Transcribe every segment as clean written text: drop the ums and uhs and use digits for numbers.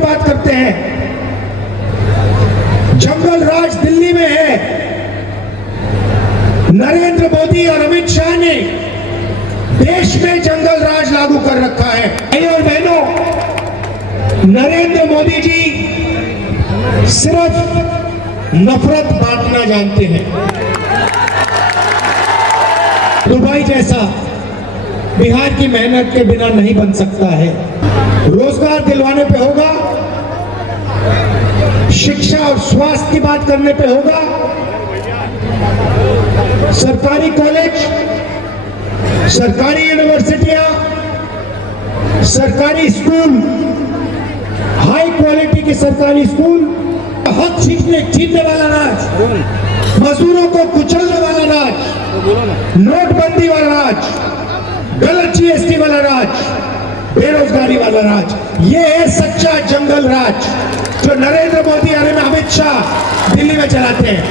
बात करते हैं। जंगल राज दिल्ली में है। नरेंद्र मोदी और अमित शाह ने देश में जंगल राज लागू कर रखा है। भाइयों और बहनों, नरेंद्र मोदी जी सिर्फ नफरत बांटना जानते हैं। दुबई जैसा बिहार की मेहनत के बिना नहीं बन सकता है। रोजगार दिलवाने पे होगा, शिक्षा और स्वास्थ्य की बात करने पे होगा, सरकारी कॉलेज, सरकारी यूनिवर्सिटियां, सरकारी स्कूल, हाई क्वालिटी के सरकारी स्कूल, हक छीनने वाला राज, मजदूरों को कुचलने वाला राज, नोटबंदी वाला राज, गलत जीएसटी वाला राज, बेरोजगारी वाला राज, ये है सच्चा जंगल राज जो नरेंद्र मोदी और अमित शाह दिल्ली में चलाते हैं।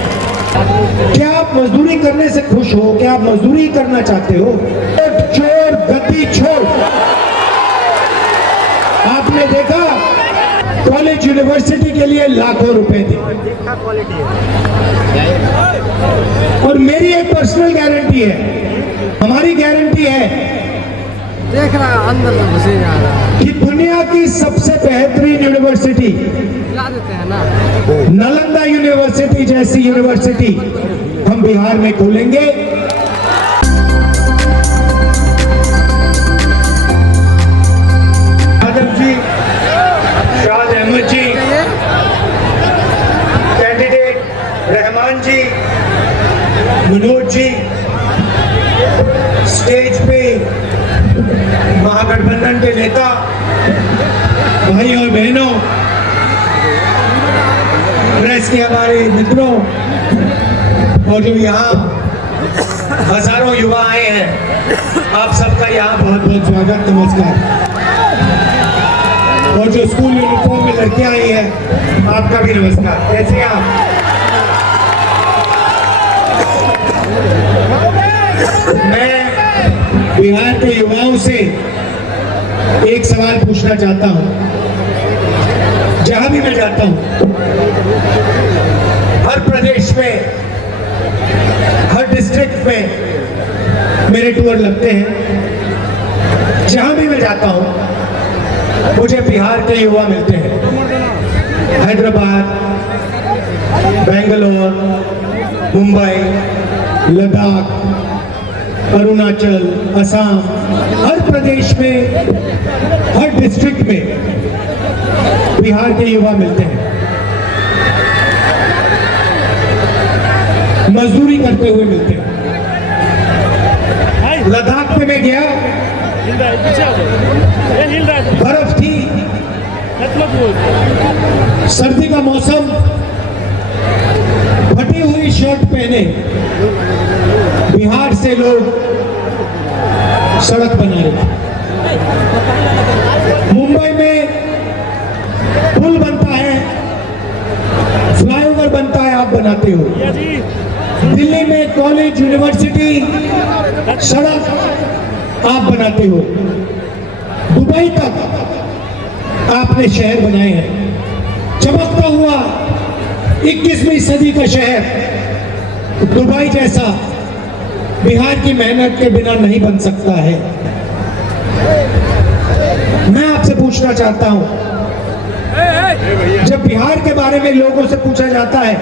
क्या आप मजदूरी करने से खुश हो? क्या आप मजदूरी करना चाहते हो? चोर गद्दी छोड़। आपने देखा कॉलेज यूनिवर्सिटी के लिए लाखों रुपए थे। और मेरी एक पर्सनल गारंटी है, हमारी गारंटी है, देख रहा अंदर से घुसे जा रहा कि दुनिया की सबसे बेहतरीन यूनिवर्सिटी ला देते हैं ना, नालंदा यूनिवर्सिटी जैसी यूनिवर्सिटी हम बिहार में खोलेंगे। आदम जी, शाद अहमद जी, कैंडिडेट रहमान जी, मनोज जी, स्टेज पे महागठबंधन के नेता, भाई और बहनों, प्रेस के हमारे मित्रों और जो यहाँ हजारों युवा आए हैं, आप सबका यहाँ बहुत बहुत स्वागत, नमस्कार। और जो स्कूल यूनिफॉर्म में लड़कियां आई हैं, आपका भी नमस्कार। कैसे हैं आप? मैं बिहार के युवाओं से एक सवाल पूछना चाहता हूं। जहां भी मैं जाता हूं, हर प्रदेश में, हर डिस्ट्रिक्ट में मेरे टूर लगते हैं। जहां भी मैं जाता हूं मुझे बिहार के युवा मिलते हैं। हैदराबाद, बेंगलोर, मुंबई, लद्दाख, अरुणाचल, असम, हर प्रदेश में, हर डिस्ट्रिक्ट में बिहार के युवा मिलते हैं। मजदूरी करते हुए मिलते हैं। लद्दाख में मैं गया, बर्फ थी, सर्दी का मौसम, फटी हुई शर्ट पहने बिहार से लोग सड़क बना रहे थे। मुंबई में पुल बनता है, फ्लाईओवर बनता है, आप बनाते हो। दिल्ली में कॉलेज, यूनिवर्सिटी, सड़क आप बनाते हो। दुबई तक आपने शहर बनाए हैं। चमकता हुआ 21वीं सदी का शहर दुबई जैसा बिहार की मेहनत के बिना नहीं बन सकता है। मैं आपसे पूछना चाहता हूं, जब बिहार के बारे में लोगों से पूछा जाता है,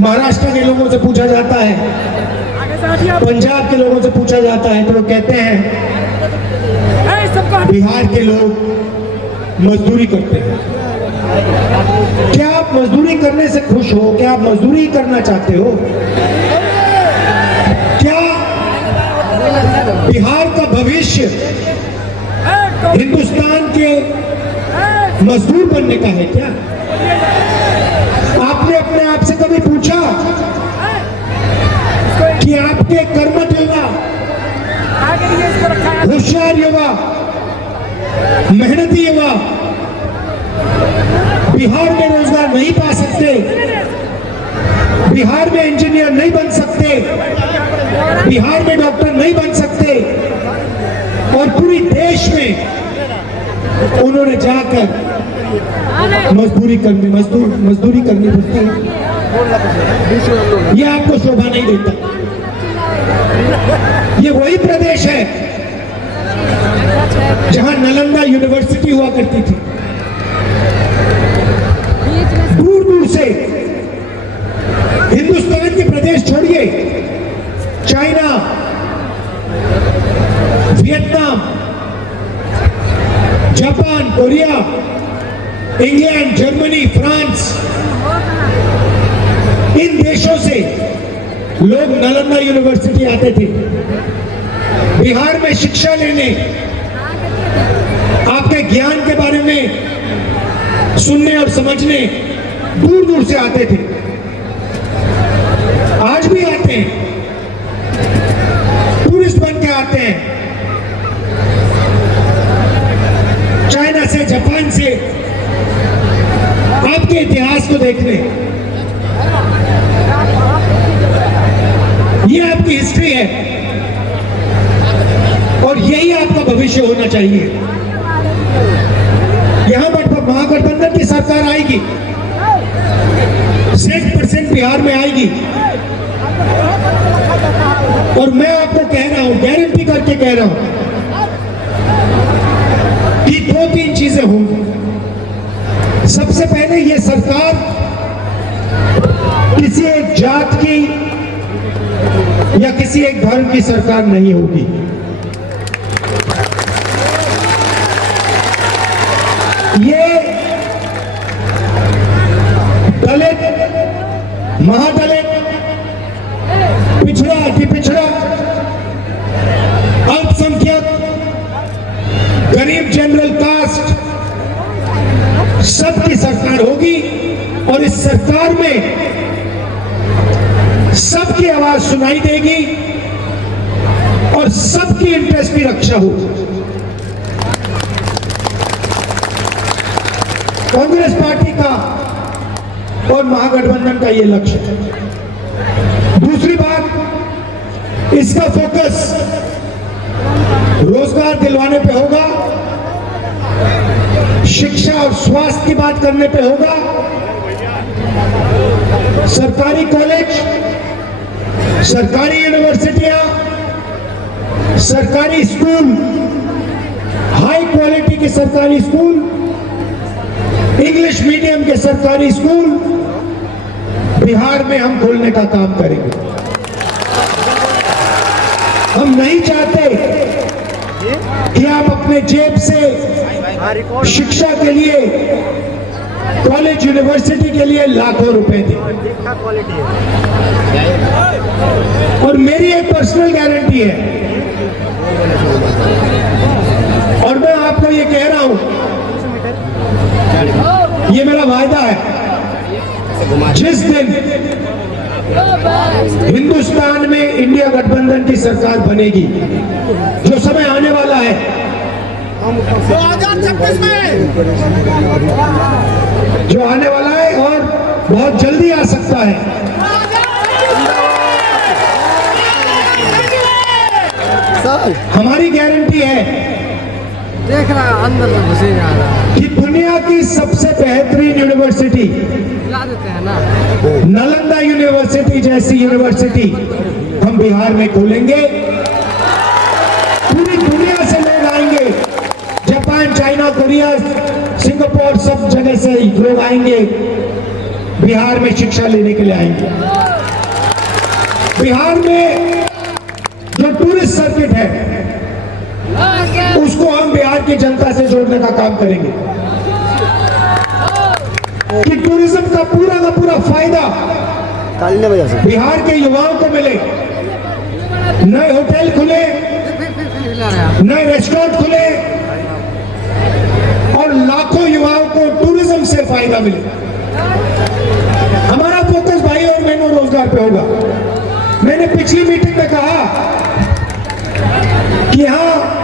महाराष्ट्र के लोगों से पूछा जाता है, पंजाब के लोगों से पूछा जाता है, तो वो कहते हैं बिहार के लोग मजदूरी करते हैं। क्या आप मजदूरी करने से खुश हो? क्या आप मजदूरी करना चाहते हो? क्या बिहार का भविष्य हिंदुस्तान के मजदूर बनने का है क्या? आपने अपने आप से कभी पूछा कि आपके कर्मठ युवा, होशियार युवा, मेहनती युवा बिहार में रोजगार नहीं पा सकते, बिहार में इंजीनियर नहीं बन सकते, बिहार में डॉक्टर नहीं बन सकते, और पूरी देश में उन्होंने जाकर मजदूरी करनी पड़ती है। ये आपको शोभा नहीं देता। ये वही प्रदेश है जहां नालंदा यूनिवर्सिटी हुआ करती थी। दूर दूर से हिंदुस्तान के प्रदेश छोड़िए, China, Vietnam, Japan, Korea, England, Germany, France, इन देशों से लोग नालंदा यूनिवर्सिटी आते थे बिहार में शिक्षा लेने, आपके ज्ञान के बारे में सुनने और समझने दूर दूर से आते थे। आज भी आते हैं, टूरिस्ट बन के आते हैं, चाइना से, जापान से आपके इतिहास को देखने। ये आपकी हिस्ट्री है और यही आपका भविष्य होना चाहिए। यहां पर महागठबंधन की सरकार आएगी, 100% बिहार में आएगी और मैं आपको कह रहा हूं, गारंटी करके कह रहा हूं कि 2-3 चीजें होंगी। सबसे पहले ये सरकार किसी एक जात की या किसी एक धर्म की सरकार नहीं होगी। ये दलित, महादलित, पिछड़ा, अति पिछड़ा, अल्पसंख्यक, गरीब, जनरल कास्ट, सबकी सरकार होगी और इस सरकार में सबकी आवाज सुनाई देगी और सबकी इंटरेस्ट की रक्षा होगी। कांग्रेस पार्टी का और महागठबंधन का यह लक्ष्य है। दूसरी बात, इसका फोकस रोजगार दिलवाने पे होगा, शिक्षा और स्वास्थ्य की बात करने पे होगा, सरकारी कॉलेज, सरकारी यूनिवर्सिटियां, सरकारी स्कूल, हाई क्वालिटी के सरकारी स्कूल, इंग्लिश मीडियम के सरकारी स्कूल बिहार में हम खोलने का काम करेंगे। हम नहीं चाहते कि आप अपने जेब से शिक्षा के लिए, कॉलेज यूनिवर्सिटी के लिए लाखों रुपए दें। और मेरी एक पर्सनल गारंटी है और मैं आपको ये कह रहा हूं, ये मेरा वायदा है, जिस दिन हिंदुस्तान में इंडिया गठबंधन की सरकार बनेगी, जो समय आने वाला है 2026 में जो आने वाला है और बहुत जल्दी आ सकता है, हमारी गारंटी है देख रहा अंदर से घुसे जा रहा है कि दुनिया की सबसे बेहतरीन यूनिवर्सिटी, ला देते हैं ना, नालंदा यूनिवर्सिटी जैसी यूनिवर्सिटी हम बिहार में खोलेंगे। पूरी दुनिया से लोग आएंगे, जापान, चाइना, कोरिया, सिंगापुर, सब जगह से लोग आएंगे, बिहार में शिक्षा लेने के लिए आएंगे। बिहार में जो टूरिस्ट सर्किट है उसको हम बिहार की जनता से जोड़ने का काम करेंगे कि टूरिज्म का पूरा फायदा बिहार के युवाओं को मिले। नए होटल खुले, नए रेस्टोरेंट खुले और लाखों युवाओं को टूरिज्म से फायदा मिले। हमारा फोकस भाई और बहनों रोजगार पे होगा। मैंने पिछली मीटिंग में कहा कि यहां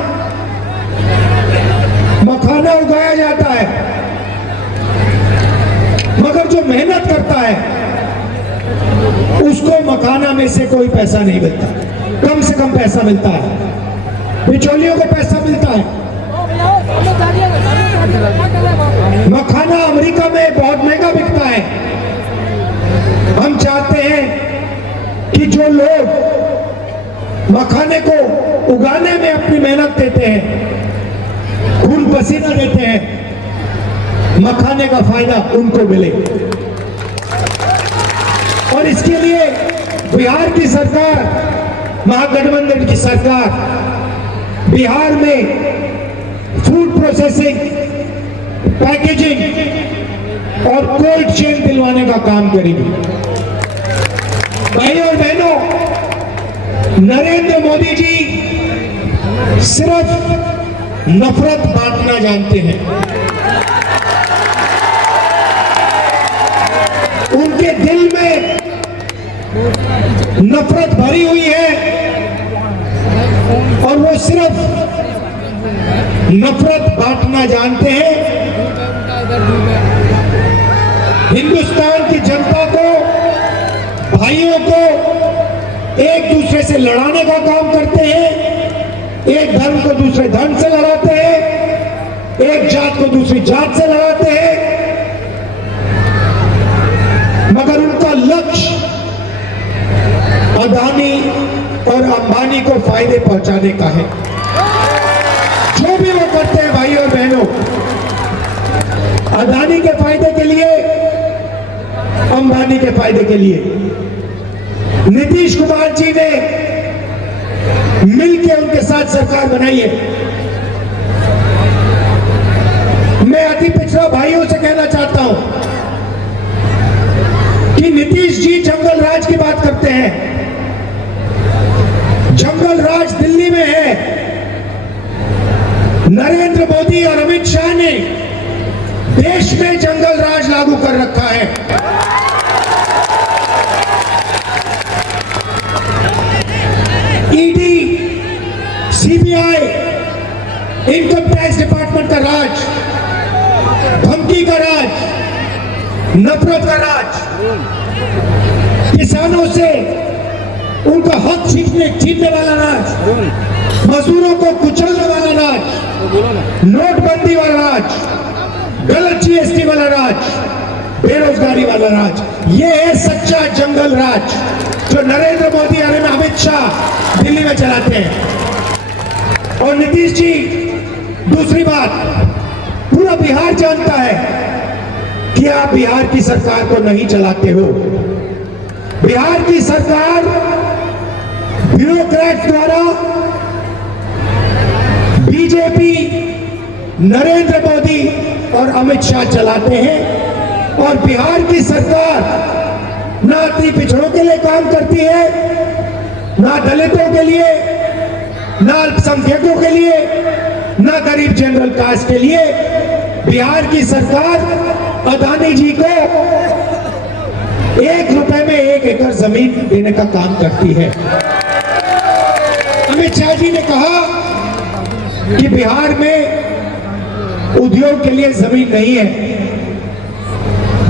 मखाना उगाया जाता है, मगर जो मेहनत करता है उसको मखाना में से कोई पैसा नहीं मिलता, कम से कम पैसा मिलता है, बिचौलियों को पैसा मिलता है। मखाना अमेरिका में बहुत महंगा बिकता है। हम चाहते हैं कि जो लोग मखाने को उगाने में अपनी मेहनत देते हैं, खून पसीना देते हैं, मखाने का फायदा उनको मिले। और इसके लिए बिहार की सरकार, महागठबंधन की सरकार बिहार में फूड प्रोसेसिंग, पैकेजिंग और कोल्ड चेन दिलवाने का काम करेगी। भाई और बहनों, नरेंद्र मोदी जी सिर्फ नफरत बांटना जानते हैं। उनके दिल में नफरत भरी हुई है और वो सिर्फ नफरत बांटना जानते हैं। हिंदुस्तान की जनता को, भाइयों को एक दूसरे से लड़ाने का काम करते हैं। एक धर्म को दूसरे धर्म से लड़ाते हैं, एक जात को दूसरी जात से लड़ाते हैं, मगर उनका लक्ष्य अदानी और अंबानी को फायदे पहुंचाने का है। जो भी वो करते हैं भाई और बहनों, अदानी के फायदे के लिए, अंबानी के फायदे के लिए। नीतीश कुमार जी ने मिलकर उनके साथ सरकार बनाई है। मैं अति पिछड़ा भाइयों से कहना चाहता हूं कि नीतीश जी जंगल राज की बात करते हैं। जंगल राज दिल्ली में है। नरेंद्र मोदी और अमित शाह ने देश में जंगल राज लागू कर रखा है। ED, CBI, income tax department का राज, धमकी का राज, नफरत का राज, किसानों से उनका हक छीनने वाला राज, मजदूरों को कुचलने वाला राज, नोटबंदी वाला राज, गलत जीएसटी वाला राज, बेरोजगारी वाला राज, ये है सच्चा जंगल राज जो नरेंद्र मोदी और अमित शाह दिल्ली में चलाते हैं। और नीतीश जी, दूसरी बात, पूरा बिहार जानता है कि आप बिहार की सरकार को नहीं चलाते हो। बिहार की सरकार ब्यूरोक्रेट द्वारा, बीजेपी, नरेंद्र मोदी और अमित शाह चलाते हैं। और बिहार की सरकार ना अति पिछड़ों के लिए काम करती है, ना दलितों के लिए, ना अल्पसंख्यकों के लिए, ना गरीब जनरल कास्ट के लिए। बिहार की सरकार अदानी जी को 1 रुपए में 1 एकड़ जमीन देने का काम करती है। अमित शाह जी ने कहा कि बिहार में उद्योग के लिए जमीन नहीं है।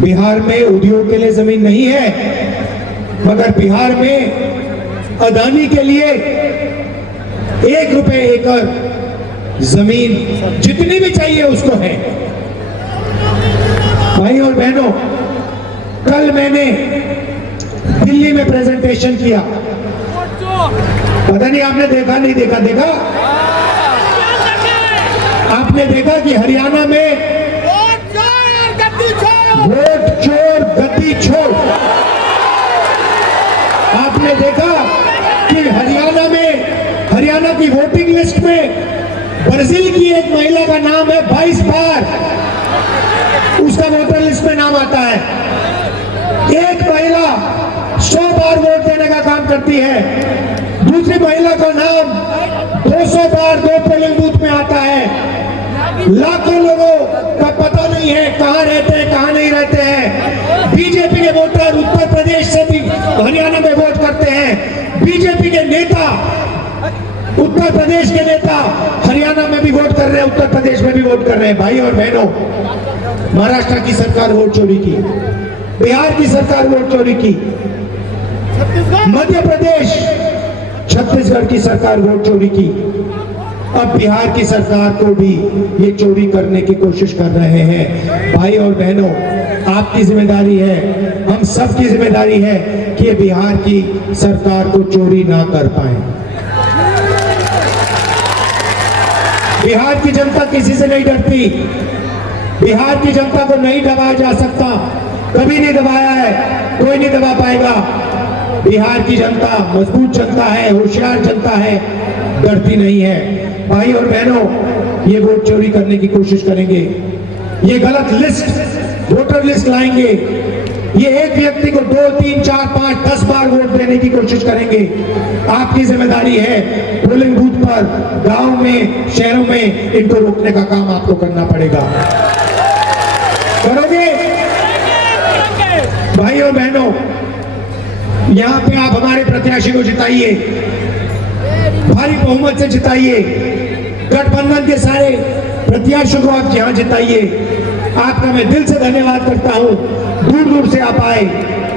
बिहार में उद्योग के लिए जमीन नहीं है, मगर बिहार में अदानी के लिए 1 रुपए एकड़ जमीन जितनी भी चाहिए उसको है। भाई और बहनों, कल मैंने दिल्ली में प्रेजेंटेशन किया। पता नहीं आपने देखा नहीं देखा? देखा? आपने देखा कि हरियाणा में वोट चोर गद्दी छोड़। आपने देखा कि हरियाणा की वोटिंग लिस्ट में ब्राजील की एक महिला का नाम है, 22 बार उसका वोटर लिस्ट में नाम आता है। एक महिला 100 बार वोट देने का काम करती है, दूसरी महिला का नाम 200 बार 2 पोलिंग बूथ में आता है। लाखों लोगों का पता नहीं है कहां रहते हैं, कहां नहीं रहते हैं। बीजेपी के वोटर उत्तर प्रदेश से भी हरियाणा में वोट करते हैं। बीजेपी के नेता, उत्तर प्रदेश के नेता हरियाणा में भी वोट कर रहे हैं, उत्तर प्रदेश में भी वोट कर रहे हैं। भाई और बहनों, महाराष्ट्र की सरकार वोट चोरी की, बिहार की सरकार वोट चोरी की, मध्य प्रदेश, छत्तीसगढ़ की सरकार वोट चोरी की। अब बिहार की सरकार को भी ये चोरी करने की कोशिश कर रहे हैं। भाई और बहनों, आपकी जिम्मेदारी है, हम सब की जिम्मेदारी है कि ये बिहार की सरकार को चोरी ना कर पाए। बिहार की जनता किसी से नहीं डरती, बिहार की जनता को नहीं दबाया जा सकता, कभी नहीं दबाया है, कोई नहीं दबा पाएगा। बिहार की जनता मजबूत जनता है, होशियार जनता है, डरती नहीं है। भाई और बहनों, ये वोट चोरी करने की कोशिश करेंगे, ये गलत लिस्ट, वोटर लिस्ट लाएंगे, ये एक व्यक्ति को 2, 3, 4, 5, 10 बार वोट देने की कोशिश करेंगे। आपकी जिम्मेदारी है पोलिंग बूथ पर, गांव में, शहरों में इनको रोकने का काम आपको करना पड़ेगा। करोगे? भाई और बहनों, यहां पे आप हमारे प्रत्याशी को जिताइए, भारी बहुमत से जिताइए, गठबंधन के सारे प्रत्याशियों को आप यहां जिताइए। आपका मैं दिल से धन्यवाद करता हूं, दूर दूर से आप आए,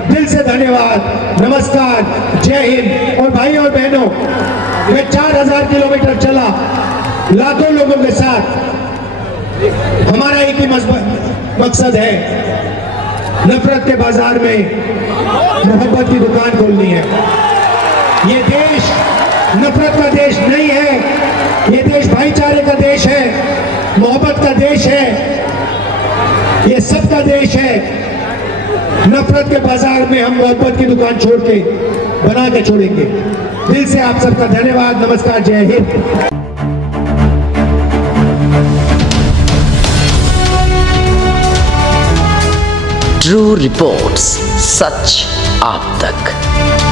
दिल से धन्यवाद, नमस्कार, जय हिंद। और भाई और बहनों, मैं 4000 किलोमीटर चला लाखों लोगों के साथ, हमारा एक ही मकसद है, नफरत के बाजार में मोहब्बत की दुकान खोलनी है। ये देश नफरत का देश नहीं है, ये देश भाईचारे का देश है, मोहब्बत का देश है, ये सबका देश है। नफरत के बाजार में हम मोहब्बत की दुकान छोड़ के बना के छोड़ेंगे। दिल से आप सबका धन्यवाद, नमस्कार, जय हिंद। ट्रू रिपोर्ट्स, सच आप तक।